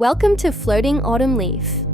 Welcome to Floating Autumn Leaf.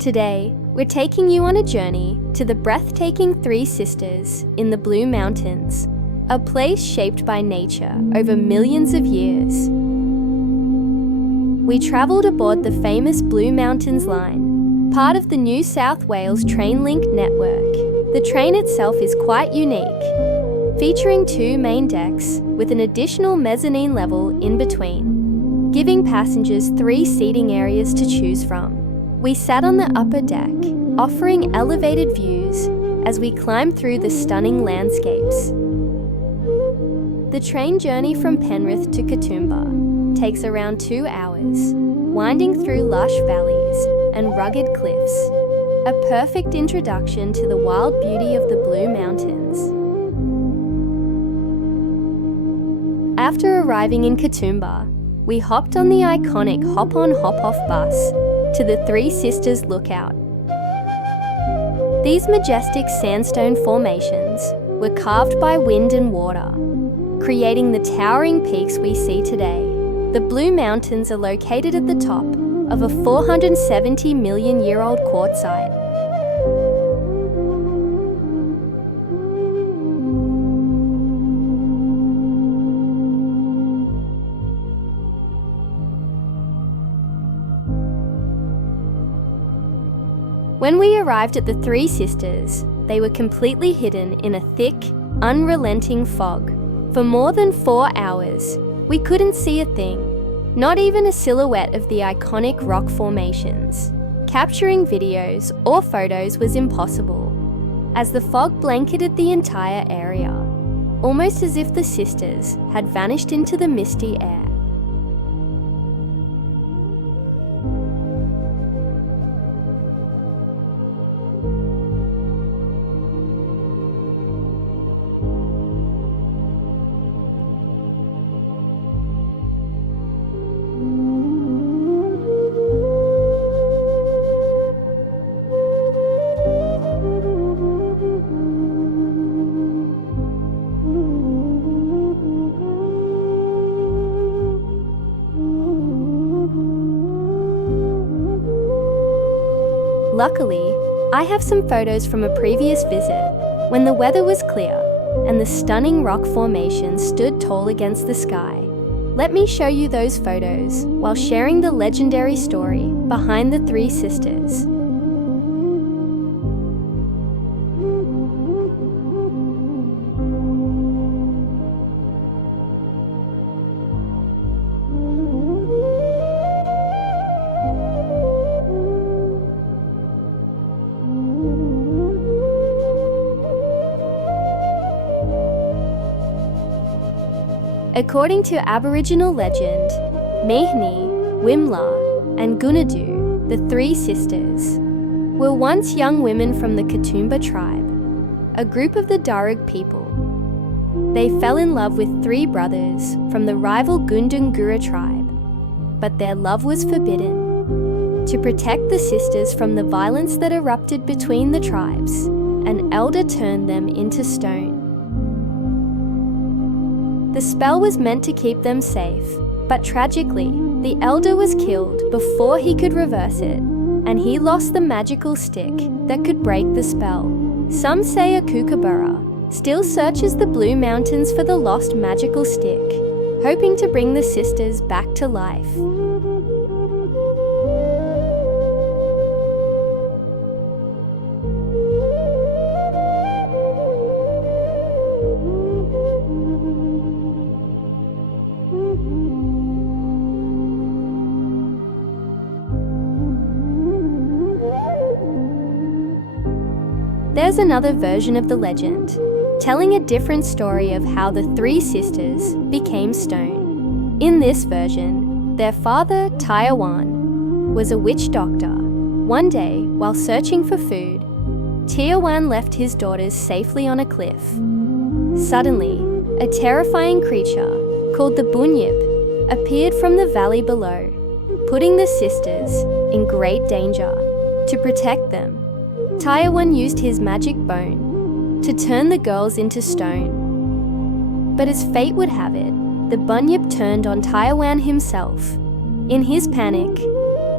Today, we're taking you on a journey to the breathtaking Three Sisters in the Blue Mountains, a place shaped by nature over millions of years. We travelled aboard the famous Blue Mountains line, part of the New South Wales train link network. The train itself is quite unique, featuring two main decks with an additional mezzanine level in between, giving passengers 3 seating areas to choose from. We sat on the upper deck, offering elevated views as we climbed through the stunning landscapes. The train journey from Penrith to Katoomba takes around 2 hours, winding through lush valleys and rugged cliffs, a perfect introduction to the wild beauty of the Blue Mountains. After arriving in Katoomba, we hopped on the iconic hop-on hop-off bus to the Three Sisters Lookout. These majestic sandstone formations were carved by wind and water, creating the towering peaks we see today. The Blue Mountains are located at the top of a 470 million-year-old quartzite. When we arrived at the Three Sisters, they were completely hidden in a thick, unrelenting fog. For more than 4 hours, we couldn't see a thing, not even a silhouette of the iconic rock formations. Capturing videos or photos was impossible, as the fog blanketed the entire area, almost as if the sisters had vanished into the misty air. Luckily, I have some photos from a previous visit when the weather was clear and the stunning rock formation stood tall against the sky. Let me show you those photos while sharing the legendary story behind the Three Sisters. According to Aboriginal legend, Meehni, Wimla, and Gunadu, the Three Sisters, were once young women from the Katoomba tribe, a group of the Darug people. They fell in love with 3 brothers from the rival Gundungura tribe, but their love was forbidden. To protect the sisters from the violence that erupted between the tribes, an elder turned them into stone. The spell was meant to keep them safe, but tragically, the elder was killed before he could reverse it, and he lost the magical stick that could break the spell. Some say a kookaburra still searches the Blue Mountains for the lost magical stick, hoping to bring the sisters back to life. There's another version of the legend, telling a different story of how the Three Sisters became stone. In this version, their father, Tiawan, was a witch doctor. One day, while searching for food, Tiawan left his daughters safely on a cliff. Suddenly, a terrifying creature called the bunyip appeared from the valley below, putting the sisters in great danger. To protect them, Tiawan used his magic bone to turn the girls into stone. But as fate would have it, the bunyip turned on Tiawan himself. In his panic,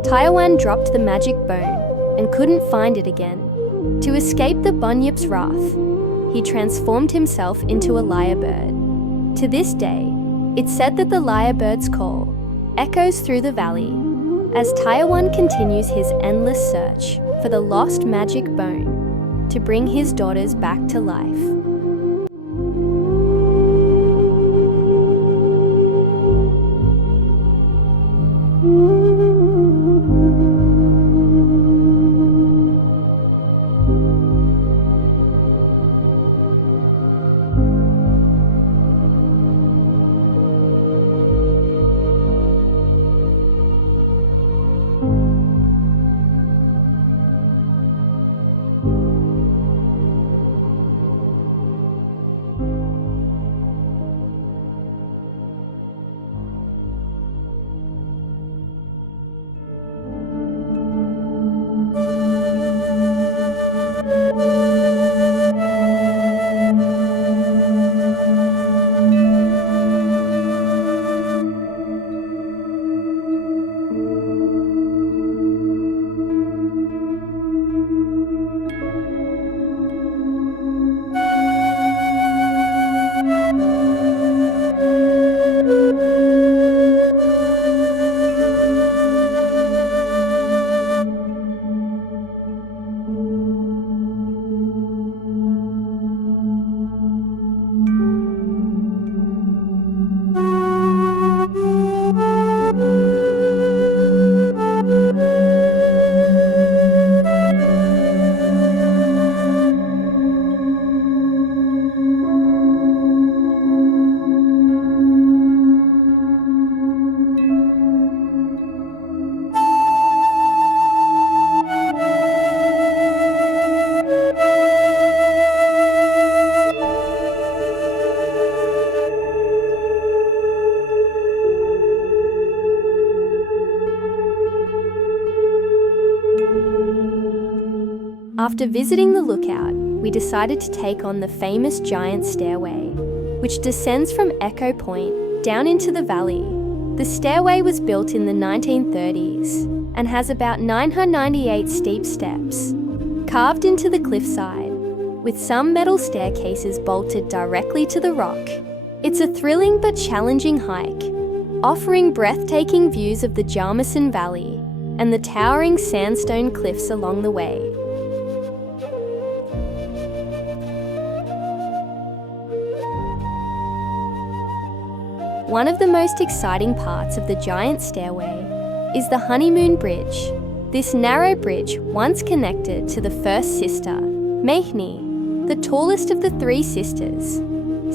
Taiwan dropped the magic bone and couldn't find it again. To escape the Bunyip's wrath, he transformed himself into a lyrebird. To this day, it's said that the lyrebird's call echoes through the valley as Taiwan continues his endless search for the lost magic bone to bring his daughters back to life. After visiting the lookout, we decided to take on the famous Giant Stairway, which descends from Echo Point down into the valley. The stairway was built in the 1930s and has about 998 steep steps, carved into the cliffside, with some metal staircases bolted directly to the rock. It's a thrilling but challenging hike, offering breathtaking views of the Jamison Valley and the towering sandstone cliffs along the way. One of the most exciting parts of the Giant Stairway is the Honeymoon Bridge. This narrow bridge once connected to the first sister, Meehni, the tallest of the three sisters,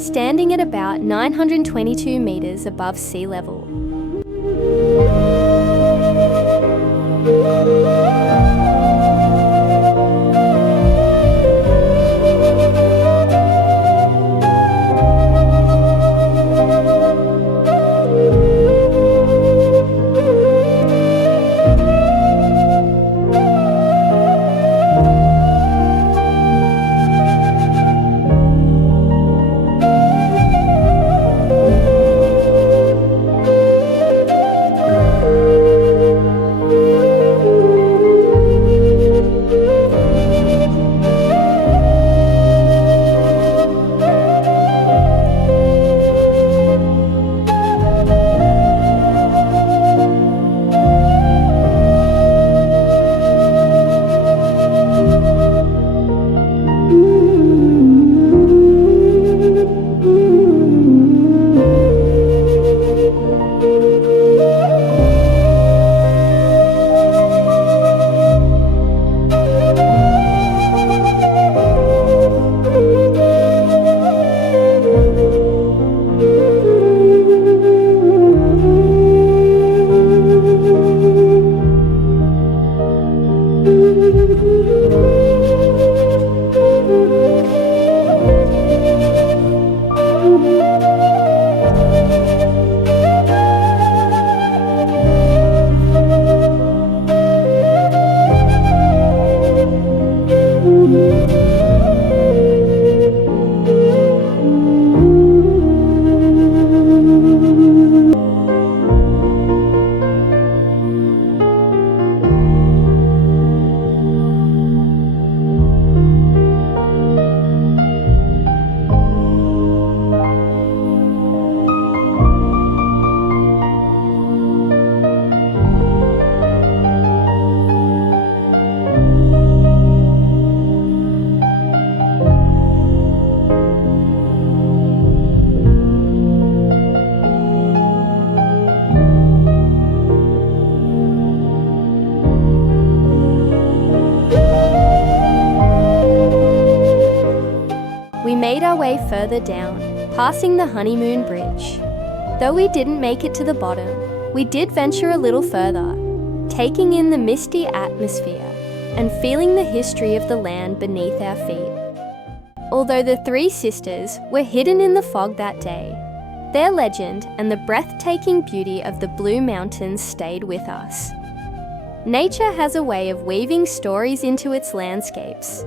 standing at about 922 meters above sea level. made our way further down, passing the Honeymoon Bridge. Though we didn't make it to the bottom, we did venture a little further, taking in the misty atmosphere and feeling the history of the land beneath our feet. Although the three sisters were hidden in the fog that day, their legend and the breathtaking beauty of the Blue Mountains stayed with us. Nature has a way of weaving stories into its landscapes,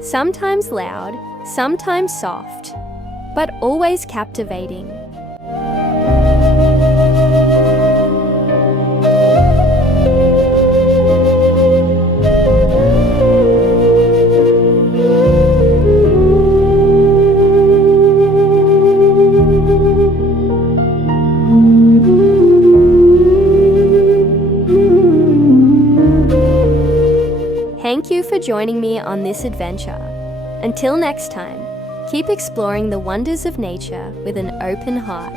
sometimes loud, sometimes soft, but always captivating. Thank you for joining me on this adventure. Until next time, keep exploring the wonders of nature with an open heart.